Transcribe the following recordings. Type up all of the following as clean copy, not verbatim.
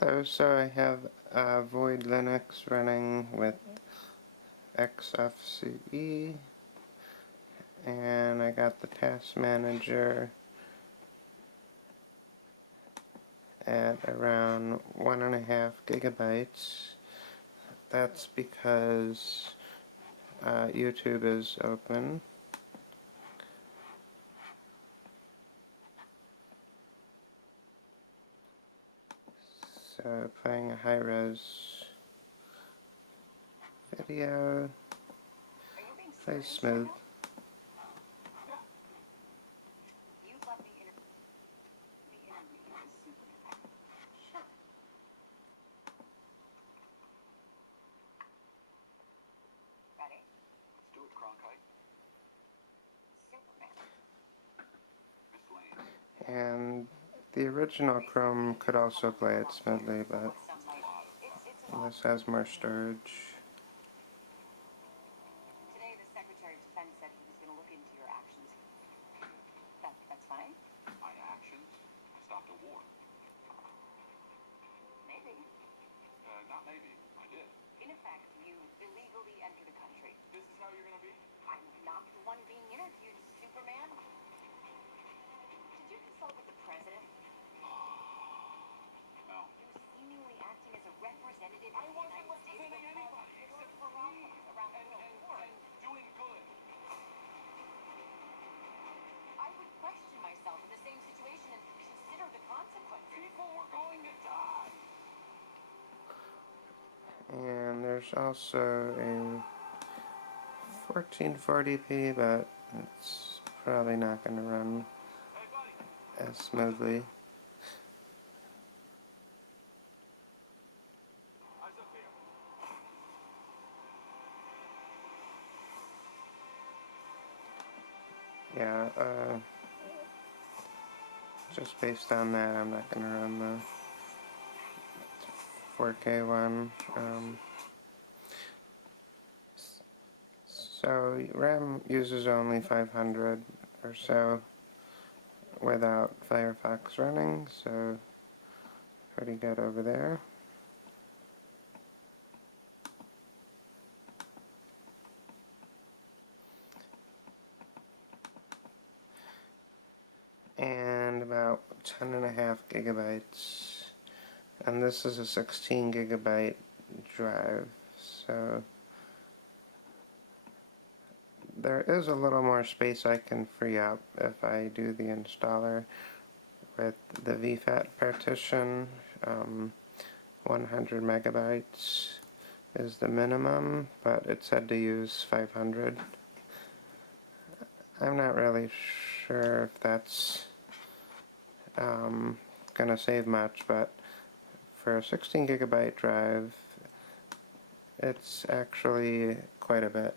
Hello, so I have Void Linux running with XFCE, and I got the task manager at around 1.5 gigabytes. That's because YouTube is open. So playing a high-res video, plays smooth. And the original Chrome could also play it smoothly, but this has more storage. Today, the Secretary of Defense said he was going to look into your actions. That's fine? My actions? I stopped a war. Maybe. Not maybe. I did. In effect, you illegally entered the country. This is how you're going to be? I'm not the one being interviewed, Superman. Did you consult with the President? No. You're seemingly acting as a representative I of the wasn't United States representing anybody except for me. around the world. And doing good. I would question myself in the same situation and consider the consequences. People were going to die. And there's also a 1440p, but it's probably not going to run Hey, buddy. as smoothly. Eyes up here. Yeah, just based on that, I'm not going to run the 4K one. So RAM uses only 500 or so without Firefox running, so pretty good over there. And about 10.5 gigabytes, and this is a 16 gigabyte drive, so there is a little more space I can free up if I do the installer with the vFAT partition. 100 megabytes is the minimum, but it said to use 500. I'm not really sure if that's gonna save much, but for a 16 gigabyte drive, it's actually quite a bit.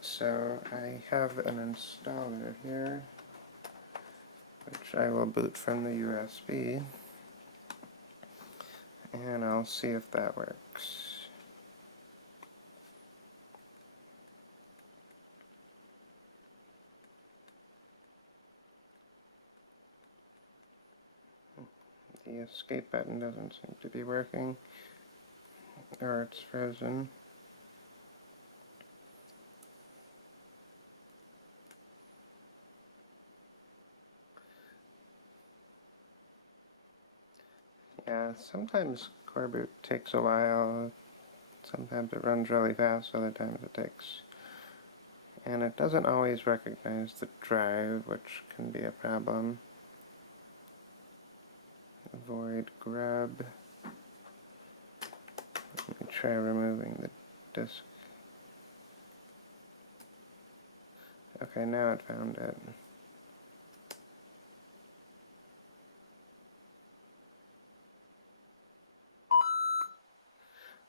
So I have an installer here, which I will boot from the USB, and I'll see if that works. The escape button doesn't seem to be working, or it's frozen. Yeah, sometimes core boot takes a while, sometimes it runs really fast, other times it takes. And it doesn't always recognize the drive, which can be a problem. Avoid grub. Let me try removing the disk. Okay, now it found it.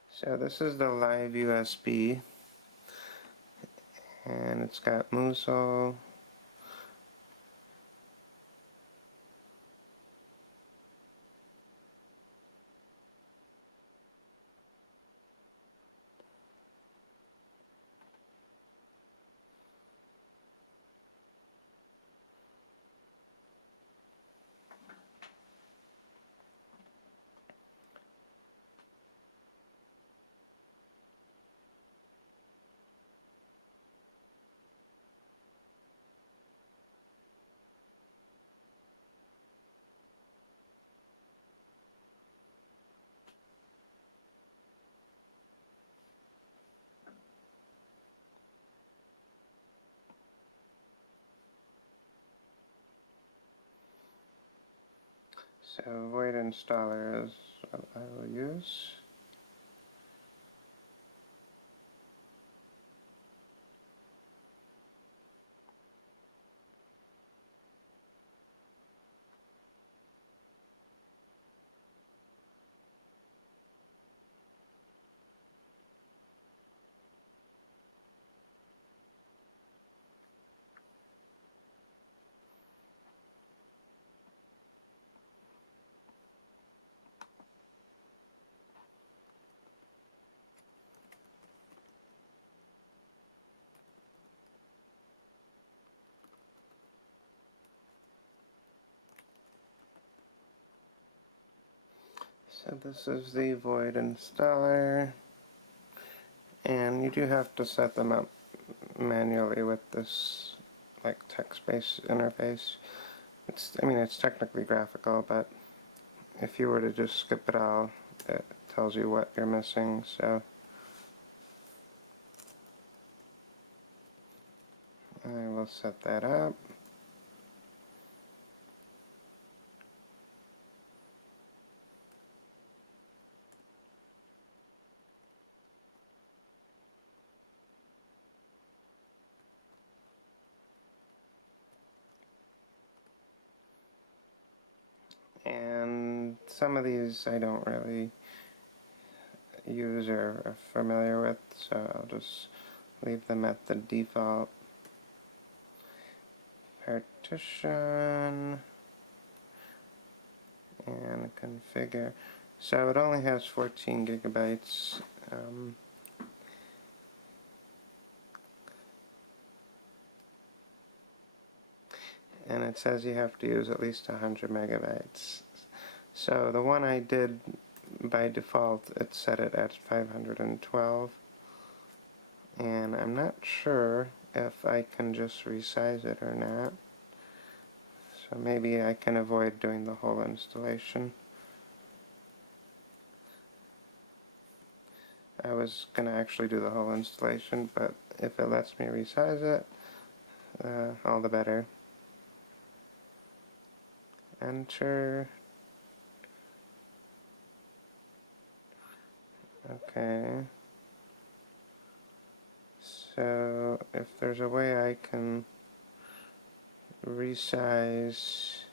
So this is the live USB, and it's got Moosel, So void installer is what I will use. So this is the void installer, and you do have to set them up manually with this like text-based interface. I mean, it's technically graphical, but if you were to just skip it all, it tells you what you're missing. So I will set that up. And some of these I don't really use or are familiar with, so I'll just leave them at the default. Partition and configure. So it only has 14 gigabytes. And it says you have to use at least 100 megabytes. So the one I did by default, it set it at 512. And I'm not sure if I can just resize it or not. So maybe I can avoid doing the whole installation. I was going to actually do the whole installation, but if it lets me resize it, all the better. Enter. Okay. So if there's a way I can resize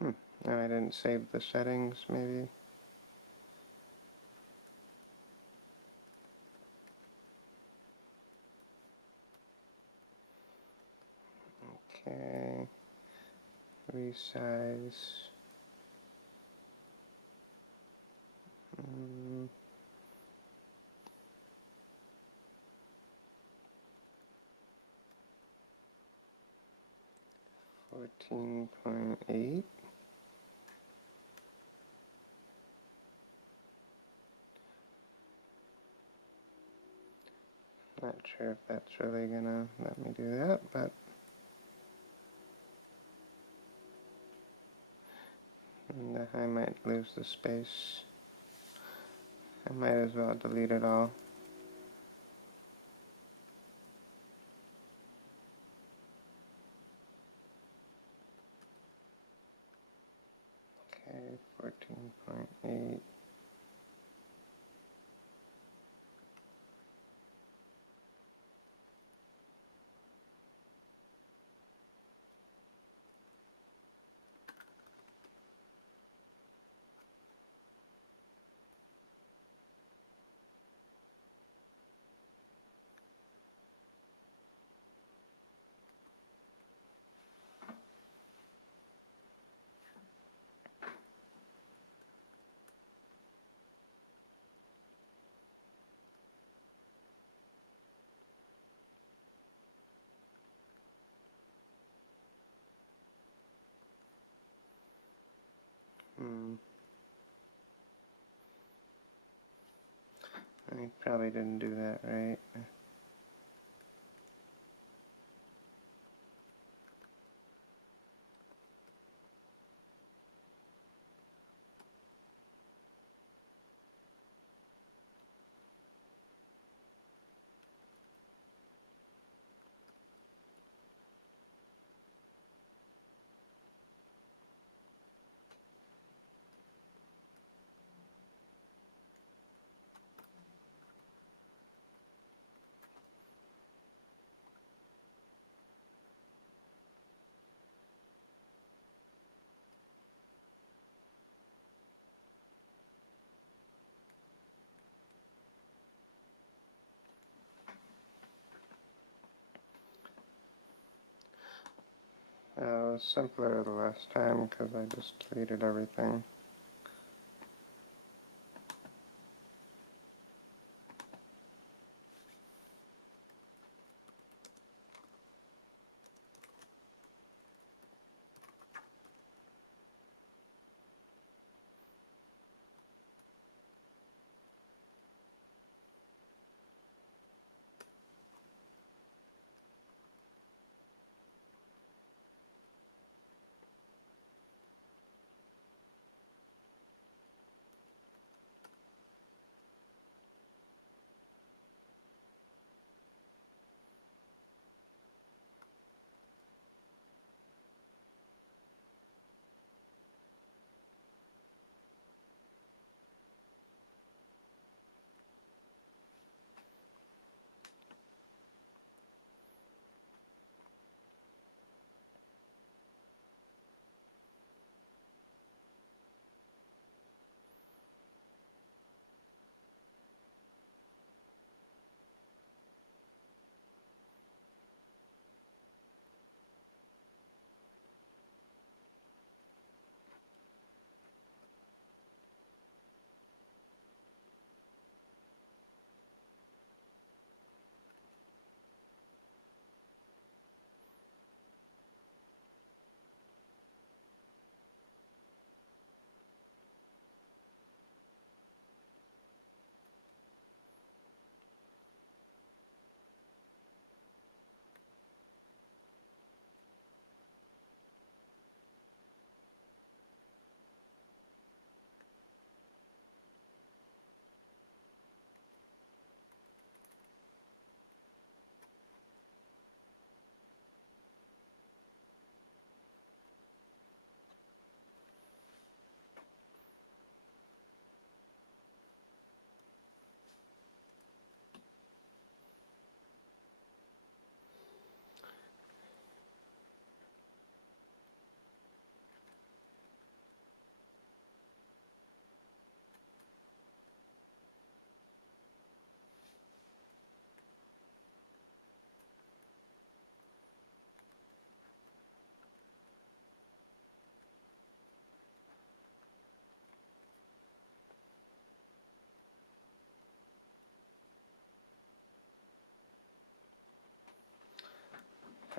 no, I didn't save the settings, maybe. Okay. Resize. 14.8. Not sure if that's really gonna let me do that, but I might lose the space. I might as well delete it all. Okay, 14.8. I probably didn't do that right. It was simpler the last time because I just deleted everything.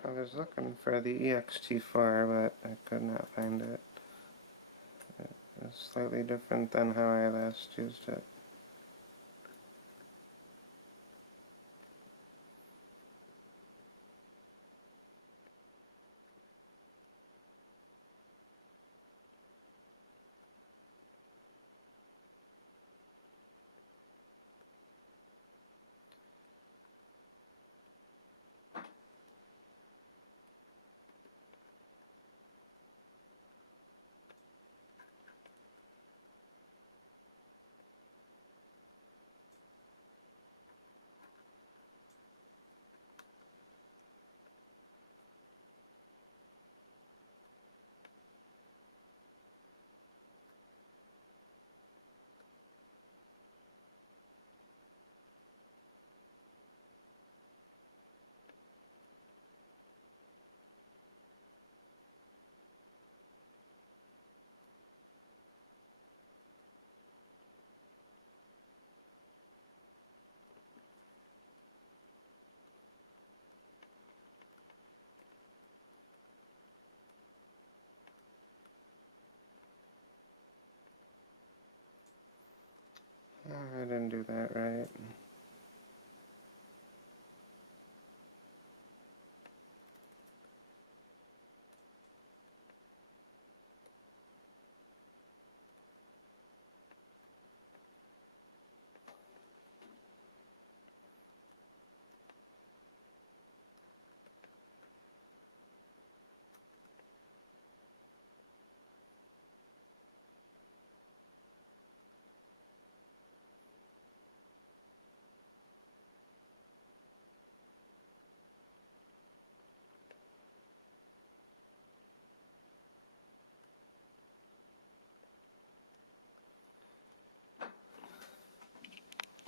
I was looking for the ext4, but I could not find it. It's slightly different than how I last used it. I didn't do that right.